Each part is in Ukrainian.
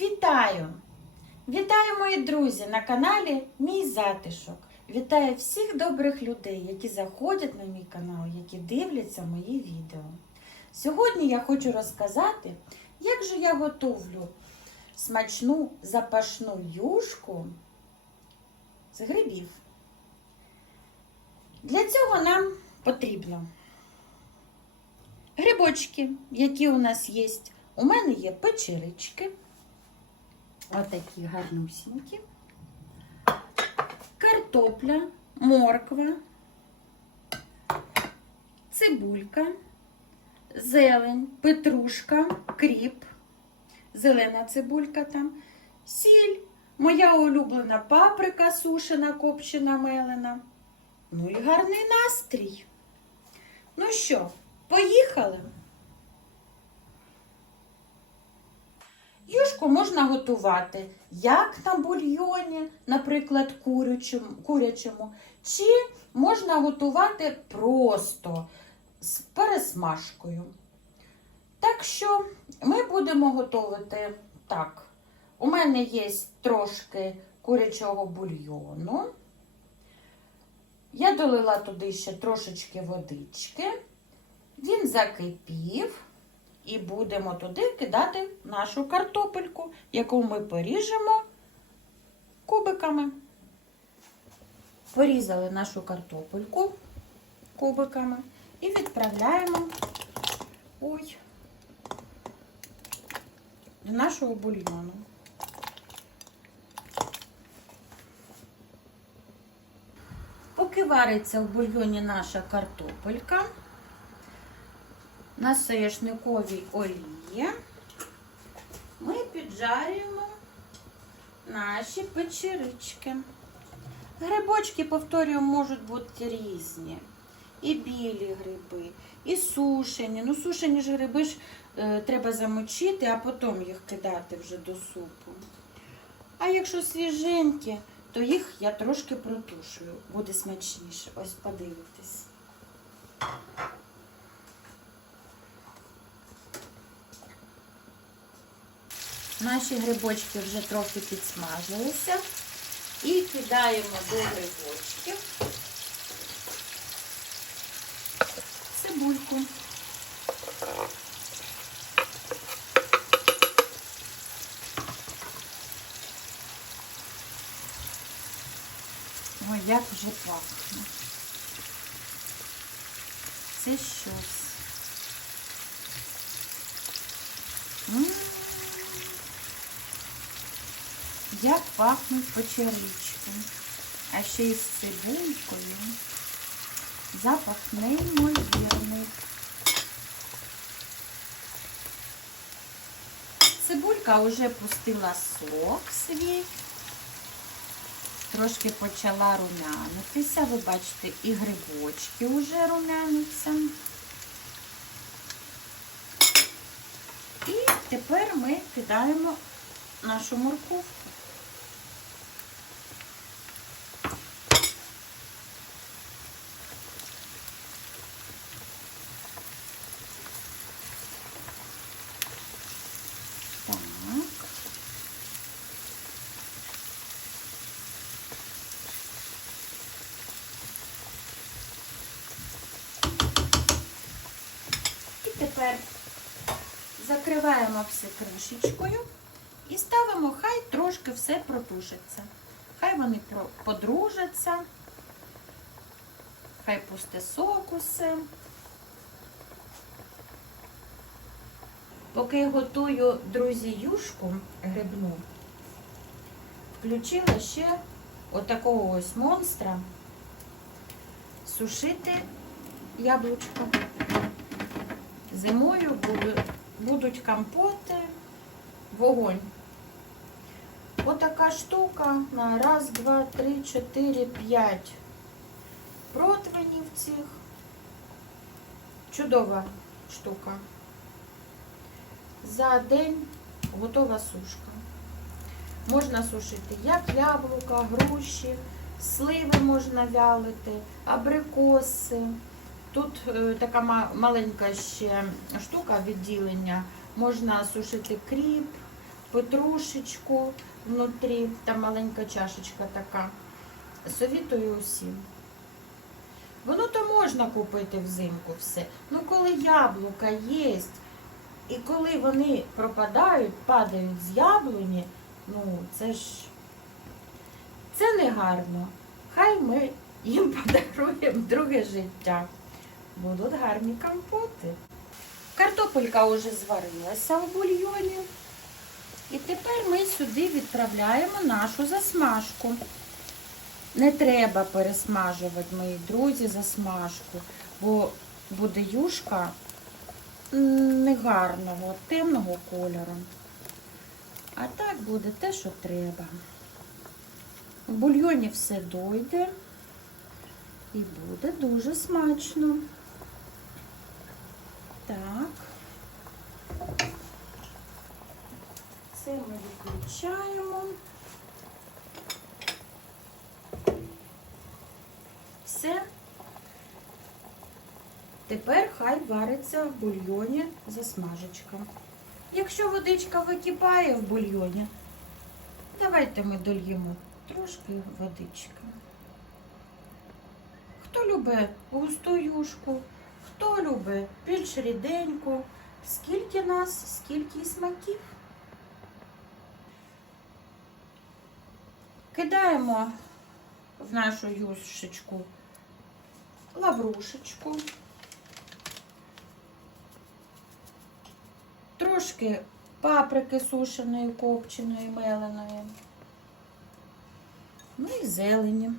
Вітаю! Вітаю, мої друзі, на каналі Мій Затишок. Вітаю всіх добрих людей, які заходять на мій канал, які дивляться мої відео. Сьогодні я хочу розказати, як же я готовлю смачну запашну юшку з грибів. Для цього нам потрібно грибочки, які у нас є. У мене є печерички. Отакі гарнусінькі. Картопля, морква, цибулька, зелень, петрушка, кріп, зелена цибулька там, сіль, моя улюблена паприка сушена, копчена, мелена. Ну і гарний настрій. Ну що, поїхали? Юшку можна готувати як на бульйоні, наприклад, курячому, чи можна готувати просто з пересмажкою. Так що ми будемо готувати так. У мене є трошки курячого бульйону. Я долила туди ще трошечки водички. Він закипів. І будемо туди кидати нашу картопельку, яку ми поріжемо кубиками. Порізали нашу картопельку кубиками і відправляємо ой, до нашого бульйону. Поки вариться в бульйоні наша картопелька, на соняшниковій олії ми піджарюємо наші печерички. Грибочки, повторюю, можуть бути різні. І білі гриби, і сушені. Ну, сушені ж гриби ж е, треба замочити, а потім їх кидати вже до супу. А якщо свіженькі, то їх я трошки протушую. Буде смачніше. Ось подивитись. Наші грибочки вже трохи підсмажилися. І кидаємо до грибочків цибульку. Ой, як вже пахне. Це щось. Як пахнуть печерички. А ще й з цибулькою. Запах неймовірний. Цибулька вже пустила сок свій. Трошки почала румянитися. Ви бачите, і грибочки вже румяняться. І тепер ми кидаємо нашу морковку. Так. І тепер закриваємо все кришечкою і ставимо, хай трошки все протушиться. Хай вони подружаться, хай пусте сок усе. Поки я готую, друзі, юшку грибну, включила ще отакого ось монстра сушити яблучко. Зимою будуть компоти, вогонь. Отака штука на раз, два, три, чотири, п'ять противенів цих. Чудова штука. За день готова сушка. Можна сушити як яблука, груші, сливи можна вялити, абрикоси. Тут е, така маленька ще штука відділення. Можна сушити кріп, петрушечку внутрі, там маленька чашечка така. Совітую усім. Воно то можна купити взимку все. Ну коли яблука є, і коли вони пропадають, падають з яблуні, ну це ж це не гарно. Хай ми їм подаруємо друге життя. Будуть гарні компоти. Картопелька вже зварилася в бульйоні. І тепер ми сюди відправляємо нашу засмажку. Не треба пересмажувати, мої друзі, засмажку, бо буде юшка негарного, темного кольору. А так буде те, що треба. В бульйоні все дойде і буде дуже смачно. Так. Це ми виключаємо. Все. Тепер хай вариться в бульйоні засмажечка. Якщо водичка википає в бульйоні, давайте ми дольємо трошки водички. Хто любить густу юшку, хто любить більш ріденьку, скільки нас, скільки смаків. Кидаємо в нашу юшечку лаврушечку, трошки паприки сушеної, копченої, меленої, ну і зелені.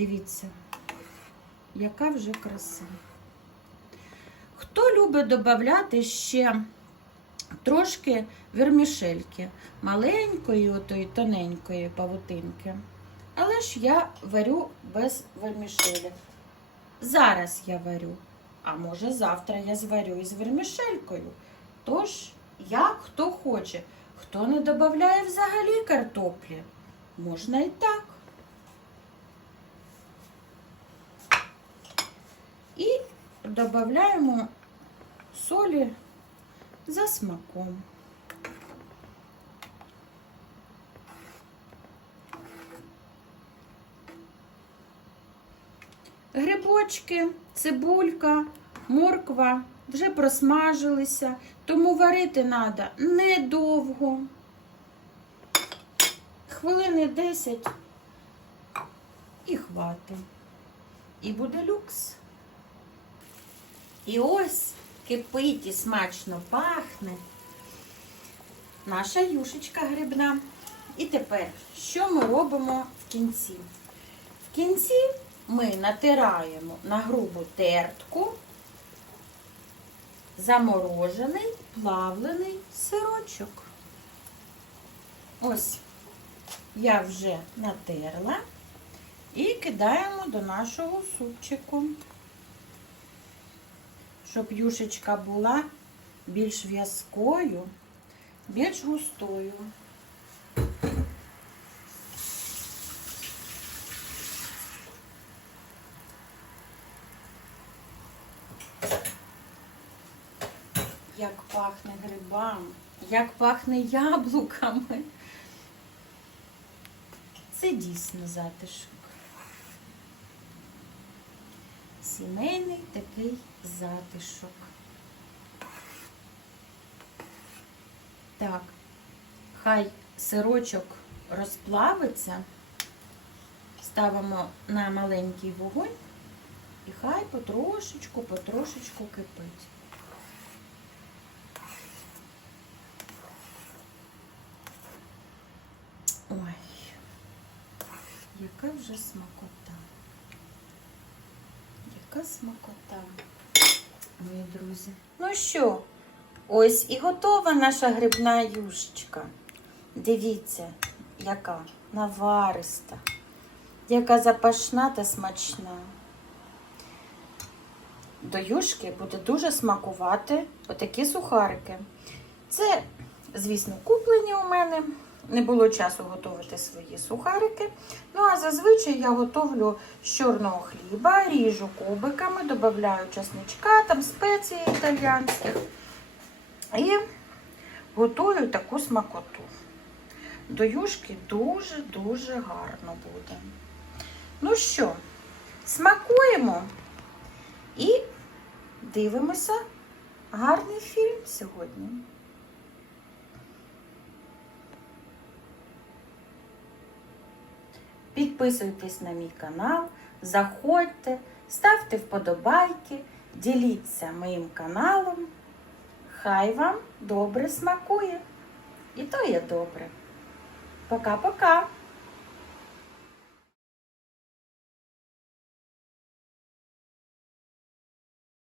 Дивіться, яка вже краса. Хто любить додати ще трошки вермішельки, маленької, отої тоненької павутинки. Але ж я варю без вермішелі. Зараз я варю, а може завтра я зварю із вермішелькою. Тож, як хто хоче, хто не додає взагалі картоплі, можна і так. І додаємо солі за смаком. Грибочки, цибулька, морква вже просмажилися, тому варити треба недовго. Хвилини 10 і хватить. І буде люкс. І ось кипить і смачно пахне наша юшечка грибна. І тепер, що ми робимо в кінці? В кінці ми натираємо на грубу тертку заморожений плавлений сирочок. Ось я вже натерла і кидаємо до нашого супчику щоб юшечка була більш в'язкою, більш густою. Як пахне грибами, як пахне яблуками. Це дійсно затишок. Сімейний такий затишок. Так, хай сирочок розплавиться, ставимо на маленький вогонь і хай потрошечку, потрошечку кипить. Ой, яка вже смакота. Яка смакота, мої друзі. Ну що, ось і готова наша грибна юшечка. Дивіться, яка навариста, яка запашна та смачна. До юшки буде дуже смакувати отакі сухарики. Це, звісно, куплені у мене. Не було часу готувати свої сухарики. Ну, а зазвичай я готовлю з чорного хліба, ріжу кубиками, додаю чесничка, там спеції італіянських. І готую таку смакоту. До юшки дуже-дуже гарно буде. Ну що, смакуємо і дивимося гарний фільм сьогодні. Підписуйтесь на мій канал, заходьте, ставте вподобайки, діліться моїм каналом. Хай вам добре смакує. І то є добре. Пока-пока!